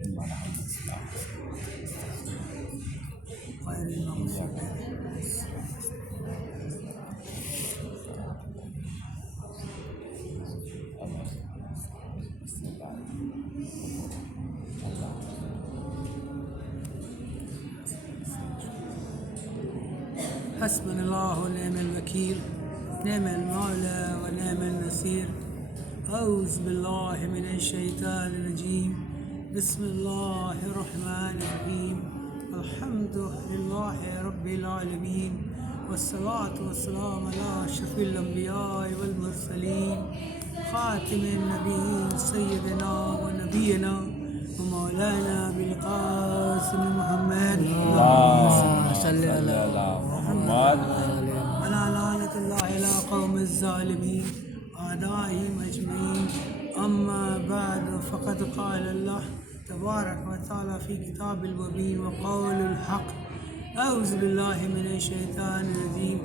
حسبنا اللہ ونعم الوکیل نعم المولا ونعم النصیر اعوذ باللہ من الشیطان الرجیم بسم اللہ الرحمن الرحیم الحمد للہ رب العالمین والصلاة والسلام علی اشرف الانبیاء والمرسلین خاتم النبیین سیدنا و نبینا ومولانا بالقاسم محمد اللهم صل علی محمد وعلى لعنة الله على قوم الظالمين أعدائهم أجمعين. أما بعد فقد قال الله تبارك وتعالى في كتاب المبين وقول الحق أعوذ بالله من الشيطان الرجيم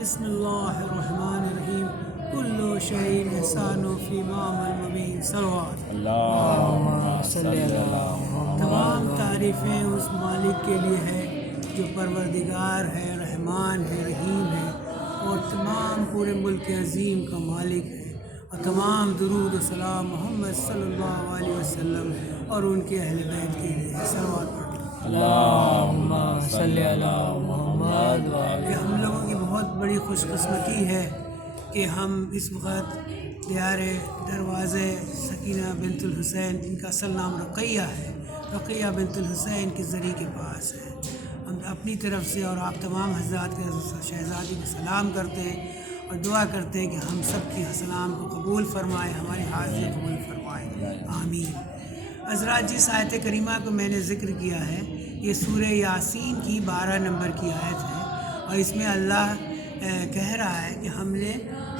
بسم الله الرحمن الرحيم كل شيء إحسان في إمام المبين صلوات اللهم صل على محمد. تمام تعریفیں اس مالک کے لیے ہے جو پروردگار ہے، رحمان ہے، رحیم ہے اور تمام پورے ملک عظیم کا مالک ہے، اور تمام درود و سلام محمد صلی اللہ علیہ وسلم اور ان کے اہل بیت کے لیے صلوات پڑھیں. اللہم صلی علی محمد. یہ ہم لوگوں کی بہت بڑی خوش قسمتی ہے کہ ہم اس وقت پیارے دروازے سکینہ بنت الحسین، جن کا اصل نام رقیہ ہے، رقیہ بنت الحسین کے ذریعے کے پاس ہے. ہم اپنی طرف سے اور آپ تمام حضرات کے شہزادی کو سلام کرتے ہیں اور دعا کرتے ہیں کہ ہم سب کی سلام کو قبول فرمائے، ہماری حاضری قبول فرمائے، آمین. حضرات، جس آیت کریمہ کو میں نے ذکر کیا ہے یہ سورہ یاسین کی 12 نمبر کی آیت ہے، اور اس میں اللہ کہہ رہا ہے کہ ہم نے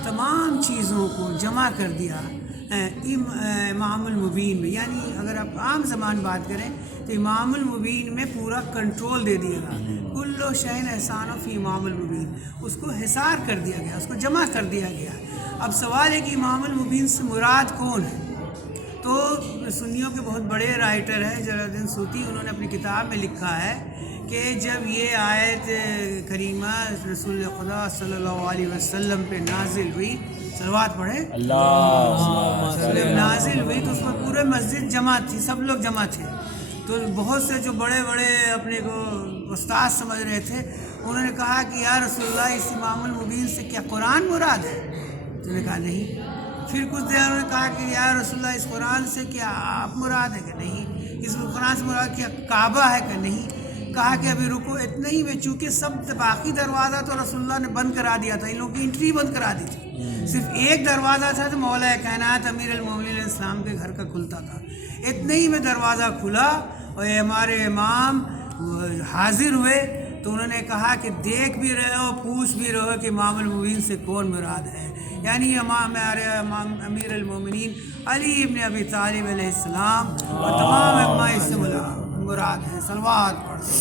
تمام چیزوں کو جمع کر دیا امام المبین میں. یعنی اگر آپ عام زبان بات کریں تو امام المبین میں پورا کنٹرول دے دیا گیا. کل شیء احسان فی امام المبین، اس کو حصار کر دیا گیا، اس کو جمع کر دیا گیا. اب سوال ہے کہ امام المبین سے مراد کون ہے؟ تو سنیوں کے بہت بڑے رائٹر ہیں جلال الدین سوتی، انہوں نے اپنی کتاب میں لکھا ہے کہ جب یہ آیت کریمہ رسول خدا صلی اللہ علیہ وسلم پہ نازل ہوئی، صلوات پڑھیں، جب نازل ہوئی تو اس وقت پورے مسجد جمع تھی، سب لوگ جمع تھے. تو بہت سے جو بڑے بڑے اپنے کو استاد سمجھ رہے تھے، انہوں نے کہا کہ یا رسول اللہ اس امام المبین سے کیا قرآن مراد ہے؟ تو نے کہا نہیں. پھر کچھ دیر انہوں نے کہا کہ یا رسول اللہ اس قرآن سے کیا آپ مراد ہے کہ نہیں؟ اس قرآن سے مراد کیا کعبہ ہے کہ نہیں؟ کہا کہ ابھی رکو. اتنا ہی میں، چونکہ سب باقی دروازہ تو رسول اللہ نے بند کرا دیا تھا، ان لوگوں کی انٹری بند کرا دی تھی، صرف ایک دروازہ تھا تو مولا کائنات امیر المومنین علیہ السلام کے گھر کا کھلتا تھا. اتنے ہی میں دروازہ کھلا اور ہمارے امام حاضر ہوئے تو انہوں نے کہا کہ دیکھ بھی رہے ہو، پوچھ بھی رہے ہو کہ امام المبین سے کون مراد ہے. یعنی امام امیر المومنین علی ابن ابی طالب علیہ السلام اور تمام ائمہ سے مراد ہے. صلوات پڑھتے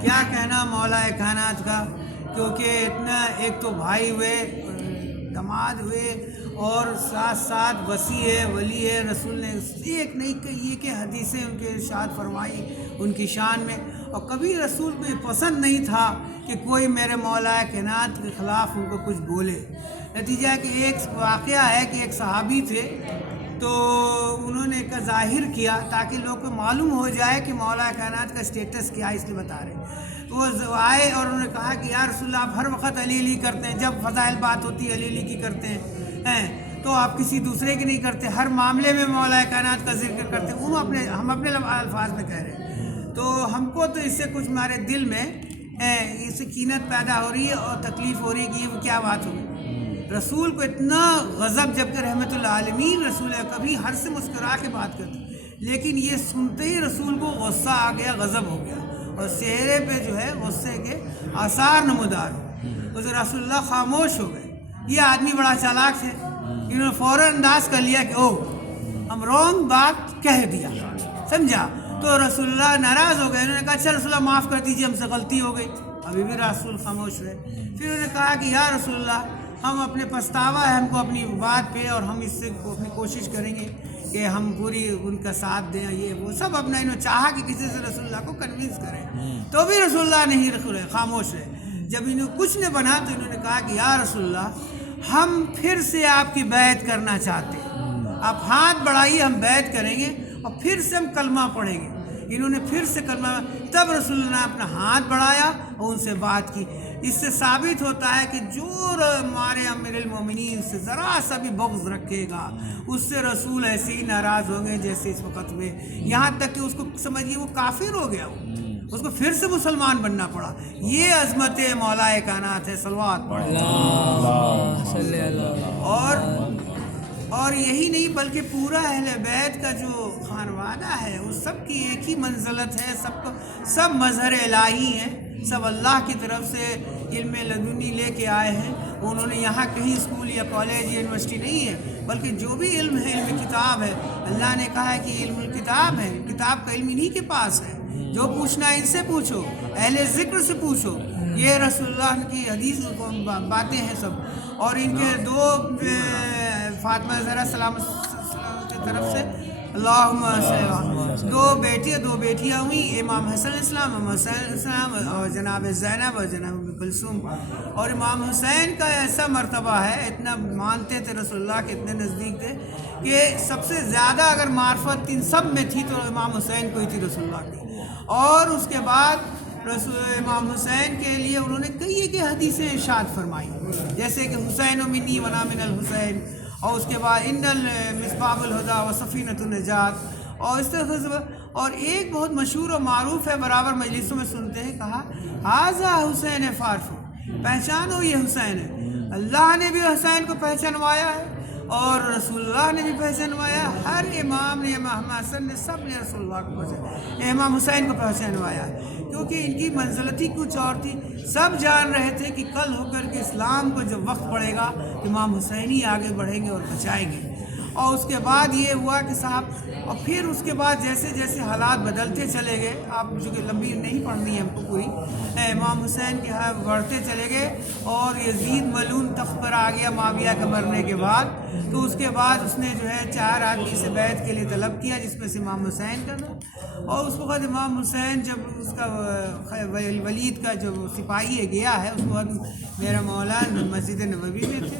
کیا کہنا مولا کائنات کا، کیونکہ اتنا ایک تو بھائی ہوئے، داماد ہوئے، اور ساتھ ساتھ وسیع ہے، ولی ہے. رسول نے ایک نہیں کہ یہ کہ حدیثیں ان کے ارشاد فرمائی ان کی شان میں، اور کبھی رسول کو یہ پسند نہیں تھا کہ کوئی میرے مولا کائنات کے خلاف ان کو کچھ بولے. نتیجہ ہے کہ ایک واقعہ ہے کہ ایک صحابی تھے تو انہوں نے کا ظاہر کیا تاکہ لوگوں کو معلوم ہو جائے کہ مولا کائنات کا اسٹیٹس کیا ہے، اس لیے بتا رہے ہیں. تو وہ آئے اور انہوں نے کہا کہ یا رسول اللہ آپ ہر وقت علی علی کرتے ہیں، جب فضائل بات ہوتی ہے علی علی کی کرتے ہیں، تو آپ کسی دوسرے کی نہیں کرتے، ہر معاملے میں مولا کائنات کا ذکر کرتے ہیں. وہ ہم اپنے الفاظ میں کہہ رہے ہیں. تو ہم کو تو اس سے کچھ ہمارے دل میں اس سے کینت پیدا ہو رہی ہے اور تکلیف ہو رہی ہے کہ یہ کیا بات ہوئی. رسول کو اتنا غضب، جبکہ رحمت العالمین رسول ہے، کبھی ہر سے مسکرا کے بات کرتے، لیکن یہ سنتے ہی رسول کو غصہ آ گیا، غضب ہو گیا، اور چہرے پہ جو ہے غصے کے آثار نمودار ہو. اس رسول اللہ خاموش ہو گئے. یہ آدمی بڑا چالاک ہے، انہوں نے فوراً انداز کر لیا کہ ہم رونگ بات کہہ دیا، سمجھا. تو رسول اللہ ناراض ہو گئے. انہوں نے کہا اچھا رسول اللہ معاف کر دیجیے، ہم سے غلطی ہو گئی. ابھی بھی رسول خاموش رہے. پھر انہوں نے کہا کہ یا رسول اللہ ہم اپنے پچھتاوا ہے ہم کو اپنی بات پہ، اور ہم اس سے اپنی کوشش کریں گے کہ ہم پوری ان کا ساتھ دیں، یہ وہ سب اپنا انہوں چاہا کہ کسی سے رسول اللہ کو کنونس کریں، تو بھی رسول اللہ نہیں رکھے، خاموش رہے۔ جب انہوں کچھ نے بنا تو انہوں نے کہا کہ یا رسول اللہ ہم پھر سے آپ کی بیعت کرنا چاہتے ہیں، آپ ہاتھ بڑھائیے، ہم بیعت کریں گے اور پھر سے ہم کلمہ پڑھیں گے۔ انہوں نے پھر سے کلمہ، تب رسول اللہ نے اپنا ہاتھ بڑھایا اور ان سے بات کی۔ اس سے ثابت ہوتا ہے کہ جو ہمارے امیر المومنین سے ذرا سا بھی بغض رکھے گا اس سے رسول ایسے ہی ناراض ہوں گے جیسے اس وقت میں، یہاں تک کہ اس کو سمجھیے وہ کافر ہو گیا، اس کو پھر سے مسلمان بننا پڑا۔ یہ عظمت مولا کائنات ہے، صلوات پڑھیں۔ اللہم صلی اللہ اور یہی نہیں بلکہ پورا اہل بیت کا جو خانوادہ ہے اس سب کی ایک ہی منزلت ہے، سب کو سب مظہر الہی ہیں، سب اللہ کی طرف سے علم لدنی لے کے آئے ہیں۔ انہوں نے یہاں کہیں اسکول یا کالج یا یونیورسٹی نہیں ہے، بلکہ جو بھی علم ہے علم کتاب ہے۔ اللہ نے کہا ہے کہ علم الکتاب ہے، کتاب کا علم انہی کے پاس ہے، جو پوچھنا ہے ان سے پوچھو، اہل ذکر سے پوچھو۔ یہ رسول اللہ کی حدیث باتیں ہیں سب، اور ان کے دو فاطمہ زہرا سلام کی طرف سے اللہم صلی، دو بیٹیاں ہوئیں، امام حسن علیہ السلام، امام حسین علیہ السلام، اور جناب زینب اور جناب ام کلثوم۔ اور امام حسین کا ایسا مرتبہ ہے، اتنا مانتے تھے رسول اللہ کے، اتنے نزدیک تھے کہ سب سے زیادہ اگر معرفت ان سب میں تھی تو امام حسین کو ہی تھی رسول اللہ کی۔ اور اس کے بعد امام حسین کے لیے انہوں نے کئی حدیثیں ارشاد فرمائی، جیسے کہ حسین و منی ونا من الحسین، اور اس کے بعد ان المصباح الہدا و سفینۃ النجات، اور اس طرح سے۔ اور ایک بہت مشہور و معروف ہے، برابر مجلسوں میں سنتے ہیں، کہا ھذا حسین فارفو، پہچانو یہ حسین ہے۔ اللہ نے بھی حسین کو پہچانوایا ہے اور رسول اللہ نے بھی پہچانوایا، ہر امام نے، امام حسن نے، سب نے رسول اللہ کو پہچانا، امام حسین کو پہچانوایا، کیونکہ ان کی منزلت ہی کچھ اور تھی۔ سب جان رہے تھے کہ کل ہو کر کے اسلام کو جب وقت پڑے گا امام حسین ہی آگے بڑھیں گے اور بچائیں گے۔ اور اس کے بعد یہ ہوا کہ صاحب، اور پھر اس کے بعد جیسے جیسے حالات بدلتے چلے گئے، آپ جو کہ لمبی نہیں پڑھنی ہے ہم کو پوری، امام حسین کے ہاں بڑھتے چلے گئے، اور یزید ملعون تخت پر آ گیا معاویہ کے مرنے کے بعد۔ تو اس کے بعد اس نے جو ہے 4 آدمی سے بیعت کے لیے طلب کیا، جس میں سے امام حسین کا تھا۔ اور اس وقت امام حسین جب اس کا ولید کا جو سپاہی ہے گیا ہے، اس وقت میرا مولا مسجد نبوی میں تھے۔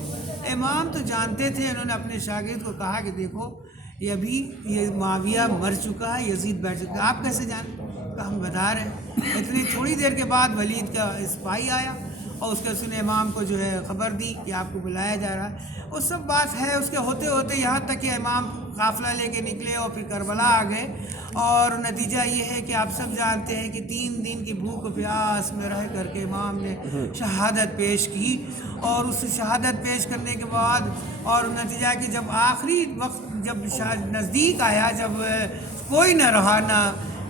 امام تو جانتے تھے، انہوں نے اپنے شاگرد کو کہا کہ دیکھو یہ معاویہ مر چکا ہے، یزید بیٹھ چکا ہے، آپ کیسے جانیں؟ ہم بتا رہے ہیں۔ اتنی تھوڑی دیر کے بعد ولید کا سپاہی آیا اور اس نے امام کو جو ہے خبر دی کہ آپ کو بلایا جا رہا ہے۔ وہ سب بات ہے، اس کے ہوتے ہوتے یہاں تک کہ امام قافلہ لے کے نکلے اور پھر کربلا آ گئے۔ اور نتیجہ یہ ہے کہ آپ سب جانتے ہیں کہ 3 دن کی بھوک و پیاس میں رہ کر کے امام نے شہادت پیش کی، اور اس شہادت پیش کرنے کے بعد اور نتیجہ کہ جب آخری وقت جب نزدیک آیا، جب کوئی نہ رہا،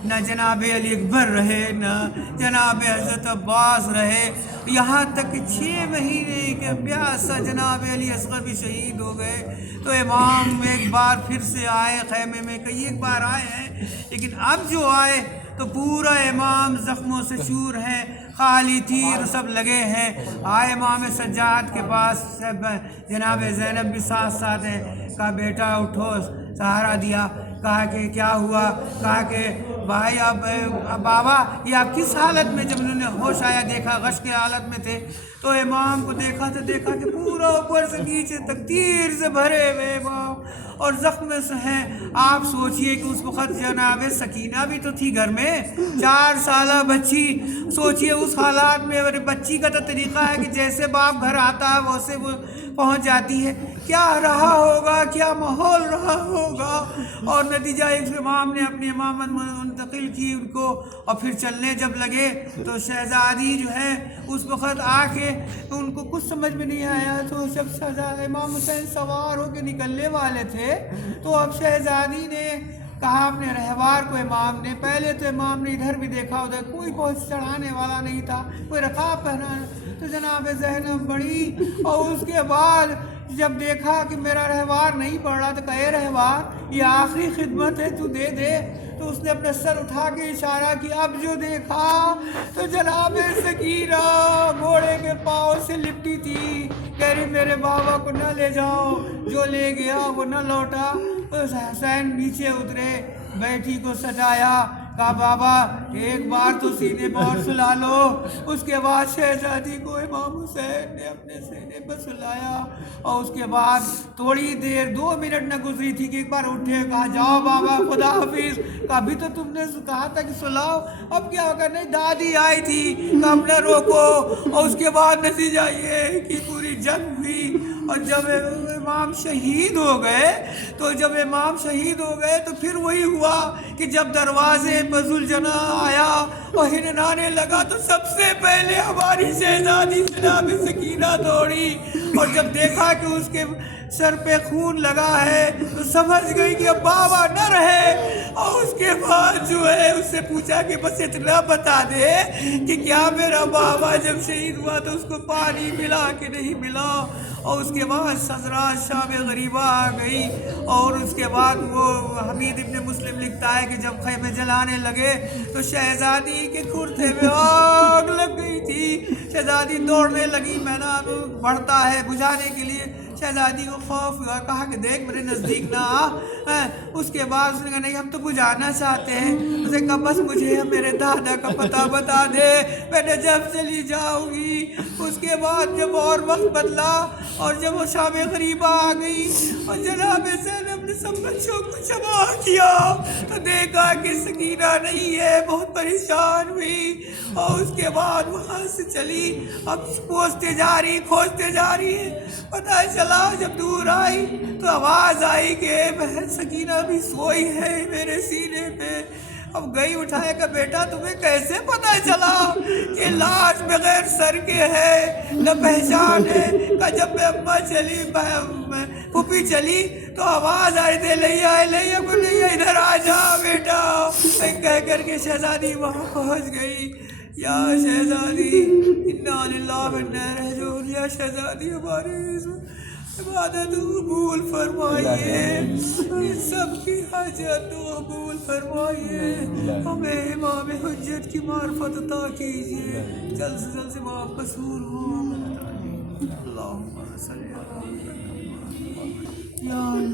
نہ جناب علی اکبر رہے، نہ جناب حضرت عباس رہے، یہاں تک کہ 6 مہینے کے بیاسا جناب علی اصغر بھی شہید ہو گئے، تو امام ایک بار پھر سے آئے خیمے میں، کئی ایک بار آئے ہیں، لیکن اب جو آئے تو پورا امام زخموں سے چور ہے، خالی تیر سب لگے ہیں۔ آئے امام سجاد کے پاس، جناب زینب بھی ساتھ ہیں، کہا بیٹا اٹھو، سہارا دیا، کہا کہ کیا ہوا؟ کہا کہ بھائی اب بابا یہ آپ کس حالت میں؟ جب انہوں نے ہوش آیا دیکھا غش کے حالت میں تھے، تو امام کو دیکھا تو دیکھا کہ پورا اوپر سے نیچے تک تیر سے بھرے ہوئے امام اور زخم سے ہیں۔ آپ سوچئے کہ اس وقت جناب سکینہ بھی تو تھی گھر میں، 4 سالہ بچی، سوچئے اس حالات میں۔ میرے بچی کا تو طریقہ ہے کہ جیسے باپ گھر آتا ہے ویسے وہ پہنچ جاتی ہے، کیا رہا ہوگا، کیا ماحول رہا ہوگا۔ اور نتیجہ ایک امام نے اپنی امامت منتقل کی ان کو، اور پھر چلنے جب لگے تو شہزادی جو ہے اس وقت آ کے ان کو کچھ سمجھ میں نہیں آیا، تو جب امام حسین سوار ہو کے نکلنے والے تھے تو اب شہزادی نے کہا اپنے رہوار کو، امام نے پہلے تو امام نے ادھر بھی دیکھا، ادھر کوئی بہت چڑھانے والا نہیں تھا، کوئی رکاب پہنا، تو جناب زینب بڑی، اور اس کے بعد جب دیکھا کہ میرا رہوار نہیں پڑ رہا تو کہے رہوار یہ آخری خدمت ہے، تو دے دے۔ تو اس نے اپنا سر اٹھا کے اشارہ کیا، اب جو دیکھا تو جناب سکینہ گھوڑے کے پاؤں سے لپٹی تھی، کہہ رہی میرے بابا کو نہ لے جاؤ، جو لے گیا وہ نہ لوٹا۔ حسین نیچے اترے, بیٹی کو سجایا, کہا بابا ایک بار تو سینے پر سلا لو. اس کے بعد شہزادی کو امام حسین نے اپنے سینے پر سلایا, اور اس کے بعد تھوڑی دیر 2 منٹ نہ گزری تھی کہ ایک بار اٹھے, کہا جاؤ بابا خدا حافظ. کہا ابھی تو تم نے کہا تھا کہ سلاؤ, اب کیا ہوگا؟ نہیں, دادی آئی تھی, کہا اب نہ روکو. اور اس کے بعد نتیجہ یہ کہ پوری جنگ ہوئی, اور جب امام شہید ہو گئے تو پھر وہی ہوا کہ جب دروازے پر ذوالجناح آیا اور ہنہنانے لگا تو سب سے پہلے ہماری شہزادی جناب سکینہ دوڑی, اور جب دیکھا کہ اس کے سر پہ خون لگا ہے تو سمجھ گئی کہ اب بابا نہ رہے. اور اس کے بعد جو ہے اس سے پوچھا کہ بس اتنا بتا دے کہ کیا میرا بابا جب شہید ہوا تو اس کو پانی ملا کہ نہیں ملا. اور اس کے بعد حضرات شام غریبہ آ گئی, اور اس کے بعد وہ حمید ابن مسلم لکھتا ہے کہ جب خیمے جلانے لگے تو شہزادی کے کرتے میں آگ لگ گئی تھی. شہزادی دوڑنے لگی, میدان بڑھتا ہے بجھانے کے لیے. شہزادی کو خوف ہوا, کہا کہ دیکھ میرے نزدیک نہ آ. اس کے بعد اس نے کہا نہیں ہم تو بجھانا چاہتے ہیں. اس نے کہا بس مجھے میرے دادا کا پتہ بتا دے, میں نجف چلی جاؤں گی. اس کے بعد جب اور وقت بدلا اور جب وہ شام غریبہ آ گئی اور جناب زینب نے سب بچوں کو جمع کیا تو دیکھا کہ سکینہ نہیں ہے, بہت پریشان ہوئی. اور اس کے بعد وہاں سے چلی, اب کھوجتے جا رہی ہے. پتہ چلا جب دور آئی تو آواز آئی کہ بہن سکینہ بھی سوئی ہے میرے سینے پہ. اب گئی اٹھائے کہ بیٹا تمہیں کیسے پتہ چلا کہ لاش بغیر سر کے ہے, نہ پہچان ہے؟ کہ جب میں اماں چلی پھوپھی چلی تو آواز آئی دے لیا کو نہیں ادھر آ جا بیٹا, کہہ کر کے شہزادی وہاں پہنچ گئی. یا شہزادی انا للہ و انا الیہ راجعون, یا شہزادی ہماری عبادت قبول فرمائیے, ان سب کی حاجت قبول فرمائیے, ہمیں امام حجت کی معرفت عطا کیجیے, جلد سے جلد سے آپ قصور ہو. اللہم صلی علی محمد. یا